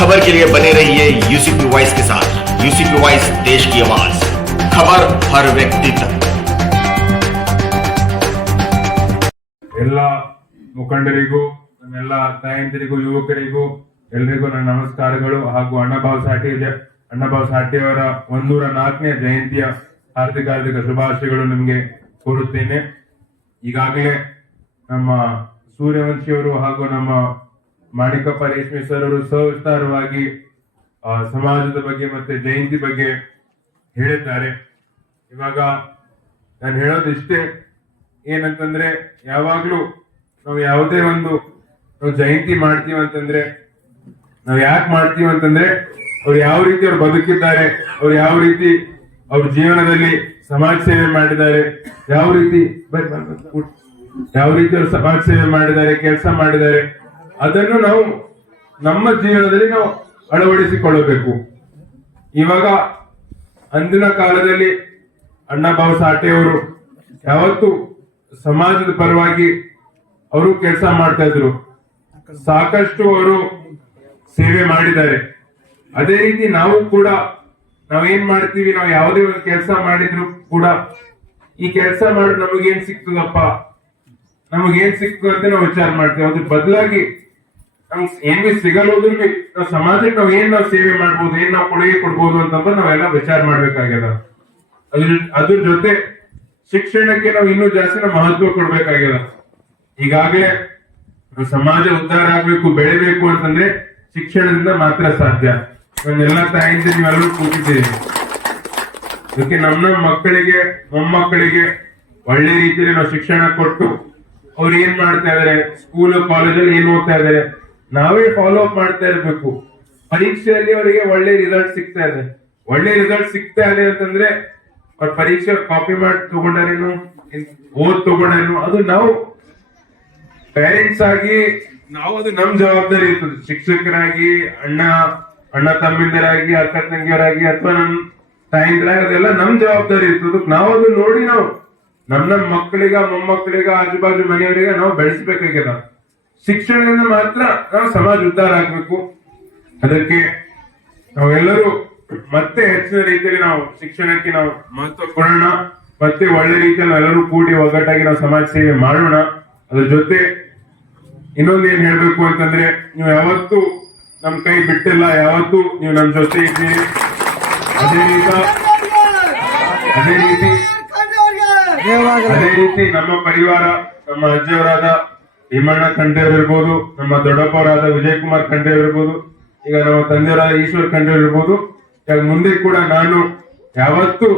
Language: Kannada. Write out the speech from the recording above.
खबर के लिए बने रहिए यूसीपी वॉइस के साथ। यूसीपी वॉइस, देश की आवाज, खबर हर व्यक्ति तक। ಎಲ್ಲ ಮುಖಂಡರಿಗೂ, ನನ್ನೆಲ್ಲ ತಾಯಂದಿರಿಗೂ, ಯುವಕರಿಗೂ ಎಲ್ರಿಗೂ ನನ್ನ ನಮಸ್ಕಾರಗಳು ಹಾಗೂ ಅಣ್ಣಭಾವ್ ಸಾಠೆಯವರ 104ನೇ ಜಯಂತಿಯ ಹಾರ್ದಿಕ ಶುಭಾಶಯಗಳು ನಿಮಗೆ ಕೋರುತ್ತೇನೆ. ಈಗಾಗಲೇ ನಮ್ಮ ಸೂರ್ಯವಂಶಿಯವರು ಹಾಗೂ ನಮ್ಮ ಮಾಣಿಕಪ್ಪ ರೇಷ್ಮೆ ಸರ್ ಅವರು ಸವಿಸ್ತಾರವಾಗಿ ಸಮಾಜದ ಬಗ್ಗೆ ಮತ್ತೆ ಜಯಂತಿ ಬಗ್ಗೆ ಹೇಳಿದ್ದಾರೆ. ಇವಾಗ ನಾನು ಹೇಳೋದಿಷ್ಟೇ, ಏನಂತಂದ್ರೆ ಯಾವಾಗ್ಲೂ ನಾವು ಯಾವುದೇ ಒಂದು ಜಯಂತಿ ಮಾಡ್ತೀವಿ ಅಂತಂದ್ರೆ ನಾವು ಯಾಕೆ ಮಾಡ್ತೀವಿ ಅಂತಂದ್ರೆ ಅವ್ರು ಯಾವ ರೀತಿ ಅವ್ರು ಬದುಕಿದ್ದಾರೆ, ಅವ್ರು ಯಾವ ರೀತಿ ಅವ್ರ ಜೀವನದಲ್ಲಿ ಸಮಾಜ ಸೇವೆ ಮಾಡಿದ್ದಾರೆ, ಯಾವ ರೀತಿ ಅವ್ರು ಸಮಾಜ ಸೇವೆ ಮಾಡಿದ್ದಾರೆ, ಕೆಲಸ ಮಾಡಿದ್ದಾರೆ, ಅದನ್ನು ನಾವು ನಮ್ಮ ಜೀವನದಲ್ಲಿ ನಾವು ಅಳವಡಿಸಿಕೊಳ್ಳಬೇಕು. ಇವಾಗ ಅಂದಿನ ಕಾಲದಲ್ಲಿ ಅಣ್ಣಭಾವ್ ಸಾಠೆಯವರು ಯಾವತ್ತು ಸಮಾಜದ ಪರವಾಗಿ ಅವರು ಕೆಲಸ ಮಾಡ್ತಾ ಇದ್ರು, ಸಾಕಷ್ಟು ಅವರು ಸೇವೆ ಮಾಡಿದ್ದಾರೆ. ಅದೇ ರೀತಿ ನಾವು ಕೂಡ ನಾವೇನ್ ಮಾಡ್ತೀವಿ, ನಾವು ಯಾವುದೇ ಒಂದು ಕೆಲಸ ಮಾಡಿದ್ರು ಕೂಡ ಈ ಕೆಲಸ ಮಾಡಿ ನಮಗೇನ್ ಸಿಗ್ತದಪ್ಪ, ನಮಗೇನ್ ಸಿಗ್ತದೆ ಅಂತ ನಾವು ವಿಚಾರ ಮಾಡ್ತೀವಿ. ಅದ್ರ ಬದಲಾಗಿ ನಮ್ಗೆ ಏನ್ ಬಿ ಸಿಗಲ್ಲೋದ್ರು ನಾವು ಸಮಾಜಕ್ಕೆ ನಾವು ಸೇವೆ ಮಾಡ್ಬೋದು, ಏನ್ ನಾವು ಕೊಡುಗೆ ಕೊಡ್ಬೋದು ಅಂತ ನಾವೆಲ್ಲ ವಿಚಾರ ಮಾಡ್ಬೇಕಾಗ್ಯದ. ಅದ್ರ ಜೊತೆ ಶಿಕ್ಷಣಕ್ಕೆ ನಾವು ಇನ್ನೂ ಜಾಸ್ತಿ ನಾವು ಮಹತ್ವ ಕೊಡ್ಬೇಕಾಗ್ಯದ. ಈಗಾಗಲೇ ಸಮಾಜ ಉದ್ಧಾರ ಆಗ್ಬೇಕು, ಬೆಳಿಬೇಕು ಅಂತಂದ್ರೆ ಶಿಕ್ಷಣದಿಂದ ಮಾತ್ರ ಸಾಧ್ಯ. ನನ್ನೆಲ್ಲ ತಾಯಿಂದ ನೀವೆಲ್ಲರೂ ಕೂತಿದ್ದೀರಿ. ಅದಕ್ಕೆ ನಮ್ಮ ಮಕ್ಕಳಿಗೆ, ಮೊಮ್ಮಕ್ಕಳಿಗೆ ಒಳ್ಳೆ ರೀತಿಯಲ್ಲಿ ನಾವು ಶಿಕ್ಷಣ ಕೊಟ್ಟು ಅವ್ರು ಏನ್ ಮಾಡ್ತಾ ಇದಾರೆ, ಸ್ಕೂಲ್ ಕಾಲೇಜಲ್ಲಿ ಏನ್ ಓದ್ತಾ ಇದಾರೆ, ನಾವೇ ಫಾಲೋ ಅಪ್ ಮಾಡ್ತಾ ಇರ್ಬೇಕು. ಪರೀಕ್ಷೆಯಲ್ಲಿ ಅವರಿಗೆ ಒಳ್ಳೆ ರಿಸಲ್ಟ್ ಸಿಗ್ತಾ ಇದೆ. ಒಳ್ಳೆ ರಿಸಲ್ಟ್ ಸಿಗ್ತಾ ಇದೆ ಅಂತಂದ್ರೆ ಅವ್ರ ಪರೀಕ್ಷೆ ಕಾಪಿ ಮಾಡಿ ತಗೊಂಡಾರೇನು, ತಗೊಂಡೇನು, ಅದು ನಾವು ಪೇರೆಂಟ್ಸ್ ಆಗಿ ನಾವು ಅದು ನಮ್ ಜವಾಬ್ದಾರಿ ಇರ್ತದೆ. ಶಿಕ್ಷಕರಾಗಿ, ಅಣ್ಣ ತಮ್ಮಿಂದರಾಗಿ, ಅಕ್ಕ ತಂಗಿಯರಾಗಿ, ಅಥವಾ ನಮ್ ತಾಯಿಂದರಾಗಿ, ಅದೆಲ್ಲ ನಮ್ ಜವಾಬ್ದಾರಿ ಇರ್ತದೆ. ನಾವು ಅದು ನೋಡಿ ನಾವು ನಮ್ಮ ಮಕ್ಕಳಿಗ, ಮೊಮ್ಮಕ್ಕಳಿಗ, ಆಜುಬಾಜು ಮನೆಯವರಿಗೆ ನಾವು ಬೆಳೆಸಬೇಕಾಗ್ಯದ. ಶಿಕ್ಷಣದಿಂದ ಮಾತ್ರ ನಾವು ಸಮಾಜ ಉದ್ಧಾರ ಆಗ್ಬೇಕು. ಅದಕ್ಕೆ ನಾವೆಲ್ಲರೂ ಮತ್ತೆ ಹೆಚ್ಚಿನ ರೀತಿಯಲ್ಲಿ ನಾವು ಶಿಕ್ಷಣಕ್ಕೆ ನಾವು ಮಹತ್ವ ಕೊಡೋಣ. ಮತ್ತೆ ಒಳ್ಳೆ ರೀತಿಯಲ್ಲಿ ಎಲ್ಲರೂ ಕೂಡಿ ಒಗ್ಗಟ್ಟಾಗಿ ನಾವು ಸಮಾಜ ಸೇವೆ ಮಾಡೋಣ. ಅದ್ರ ಜೊತೆ ಇನ್ನೊಂದು ಏನ್ ಹೇಳ್ಬೇಕು ಅಂತಂದ್ರೆ, ನೀವು ಯಾವತ್ತೂ ನಮ್ ಕೈ ಬಿಟ್ಟಿಲ್ಲ, ಯಾವತ್ತೂ ನೀವು ನಮ್ ಜೊತೆ ಇದ್ದೀರಿ. ಅದೇ ರೀತಿ ನಮ್ಮ ಪರಿವಾರ, ನಮ್ಮ ಅಜ್ಜಿಯವರಾದ ಭೀಮಣ್ಣ ಖಂಡ್ರೆ ಇರ್ಬೋದು, ನಮ್ಮ ದೊಡ್ಡಪ್ಪವರಾದ ವಿಜಯ್ ಕುಮಾರ್ ಖಂಡ್ರೆ ಇರ್ಬೋದು, ಈಗ ನಮ್ಮ ತಂದೆಯವರಾದ ಈಶ್ವರ್ ಖಂಡ್ರೆ ಇರ್ಬೋದು, ಮುಂದೆ ಕೂಡ ನಾನು ಯಾವತ್ತೂ